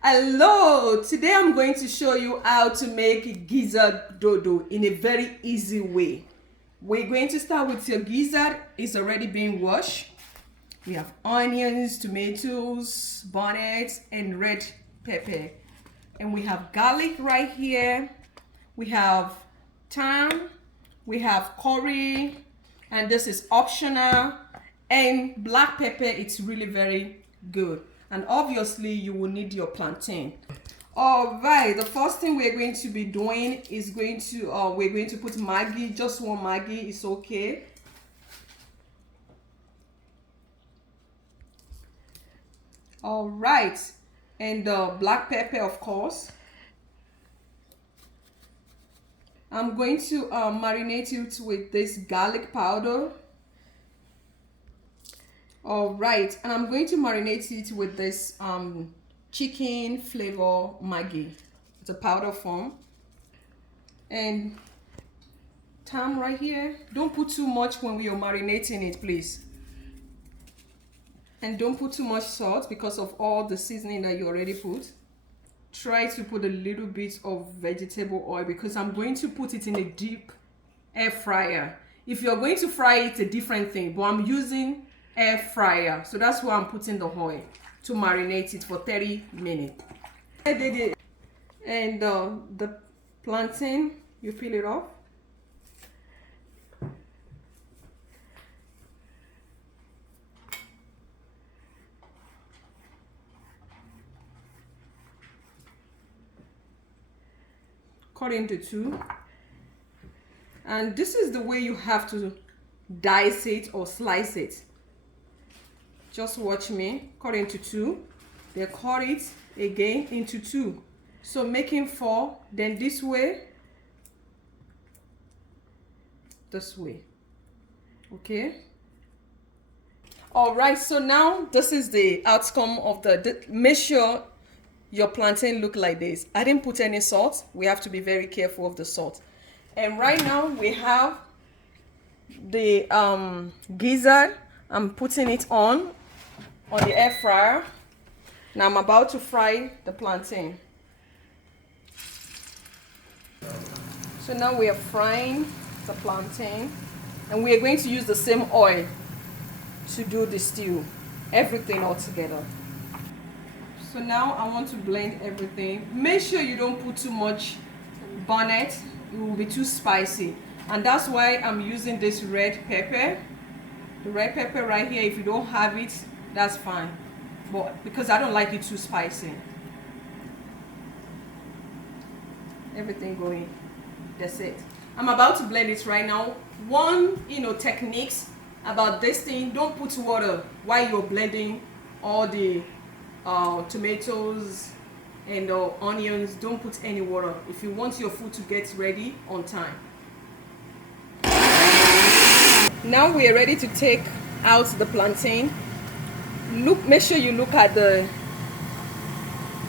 Hello, today I'm going to show you how to make gizzard dodo in a very easy way. We're going to start with your gizzard. It's already been washed. We have onions, tomatoes, bonnets, and red pepper. And we have garlic right here. We have thyme. We have curry. And this is optional. And black pepper, it's really very good. And obviously you will need your plantain. All right, the first thing we're going to be doing is we're going to put Maggi. Just one Maggi is okay. All right, and black pepper, of course. I'm going to marinate it with this garlic powder. All right, and I'm going to marinate it with this chicken flavor Maggi. It's a powder form. And thyme right here. Don't put too much when we are marinating it, please. And don't put too much salt because of all the seasoning that you already put. Try to put a little bit of vegetable oil because I'm going to put it in a deep air fryer. If you're going to fry it, a different thing, but I'm using air fryer, so that's why I'm putting the oil to marinate it for 30 minutes. And the plantain, you peel it off. Cut into two. And this is the way you have to dice it or slice it. Just watch me. Cut into two. Then cut it again into two. So making four. Then this way. This way. Okay. All right. So now this is the outcome of make sure your plantain look like this. I didn't put any salt. We have to be very careful of the salt. And right now we have the gizzard. I'm putting it on the air fryer. Now I'm about to fry the plantain. So now we are frying the plantain, and we are going to use the same oil to do the stew, everything all together. So now I want to blend everything. Make sure you don't put too much bonnet. It will be too spicy, and that's why I'm using this red pepper. The red pepper right here. If you don't have it, that's fine, but because I don't like it too spicy. Everything going. That's it. I'm about to blend it right now. One techniques about this thing: don't put water while you're blending all the tomatoes and onions. Don't put any water if you want your food to get ready on time. Now we are ready to take out the plantain. Make sure you look at you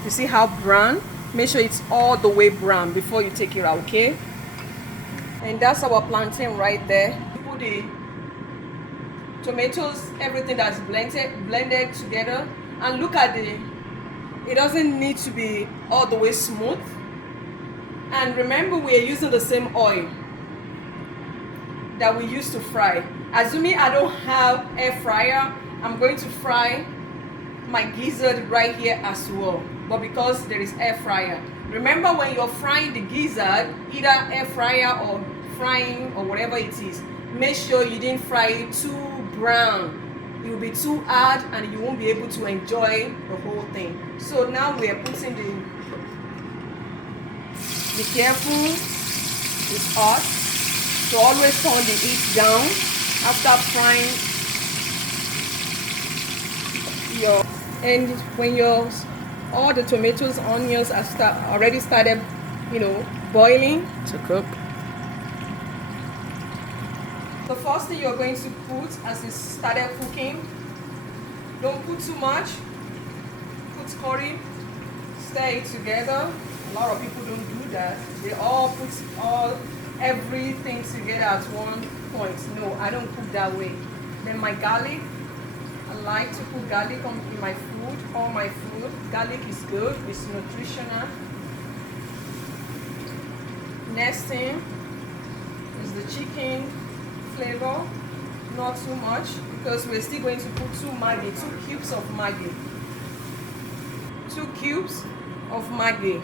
see how brown? Make sure it's all the way brown before you take it out, okay? And that's our plantain right there. Put the tomatoes, everything that's blended together, and look at it doesn't need to be all the way smooth. And remember, we are using the same oil that we used to fry. Assuming I don't have air fryer, I'm going to fry my gizzard right here as well. But because there is air fryer, remember when you're frying the gizzard, either air fryer or frying or whatever it is, make sure you didn't fry it too brown. It will be too hard and you won't be able to enjoy the whole thing. So now we are putting be careful, it's hot. So always turn the heat down after frying and when all the tomatoes, onions are already started, boiling to cook. The first thing you're going to put as it started cooking, don't put too much. Put curry, stir it together. A lot of people don't do that. They all put everything together at one point. No, I don't cook that way. Then my garlic, I like to put garlic on in my food, all my food. Garlic is good, it's nutritional. Next thing is the chicken flavor. Not too much because we're still going to put 2 cubes of Maggi. 2 cubes of Maggi.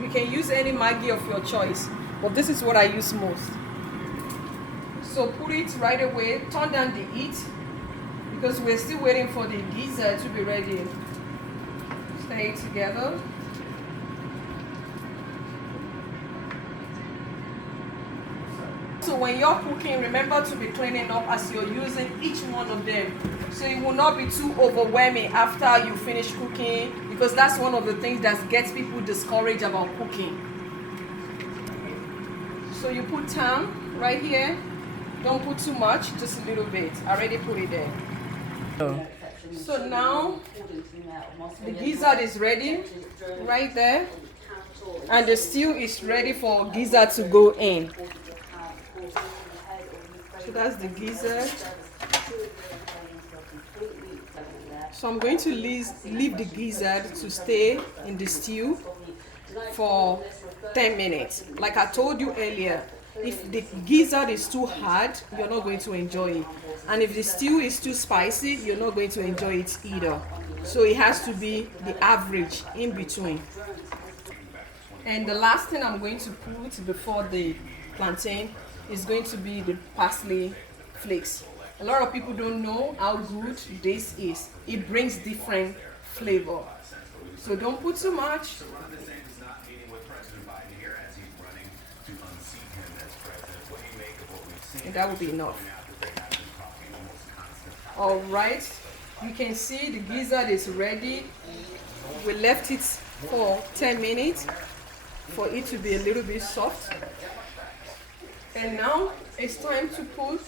You can use any Maggi of your choice, but this is what I use most. So put it right away, turn down the heat because we're still waiting for the gizzard to be ready. Stay together. So when you're cooking, remember to be cleaning up as you're using each one of them. So it will not be too overwhelming after you finish cooking, because that's one of the things that gets people discouraged about cooking. So you put thyme right here. Don't put too much, just a little bit. I already put it there. So now the gizzard is ready right there. And the stew is ready for gizzard to go in. So that's the gizzard. So I'm going to leave the gizzard to stay in the stew for 10 minutes. Like I told you earlier, if the gizzard is too hard, you're not going to enjoy it. And if the stew is too spicy, you're not going to enjoy it either. So it has to be the average in between. And the last thing I'm going to put before the plantain is going to be the parsley flakes. A lot of people don't know how good this is. It brings different flavor. So don't put too much. And that will be enough. All right, you can see the gizzard is ready. We left it for 10 minutes for it to be a little bit soft. And now it's time to put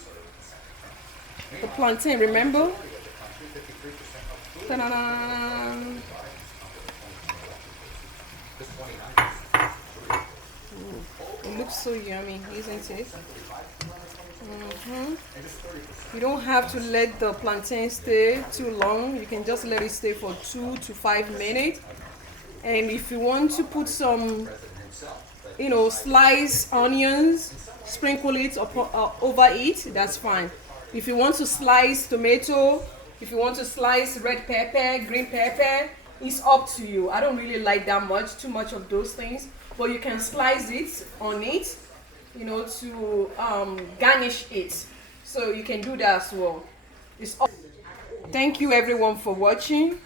the plantain. Remember? Ta-da-da! It looks so yummy, isn't it? You don't have to let the plantain stay too long. You can just let it stay for 2 to 5 minutes. And if you want to put some, sliced onions, sprinkle it over it, that's fine. If you want to slice tomato, if you want to slice red pepper, green pepper, it's up to you. I don't really like that much, too much of those things, but you can slice it on it, to garnish it. So you can do that as well. Thank you everyone for watching.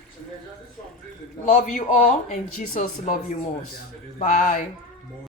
Love you all, and Jesus love you most. Bye.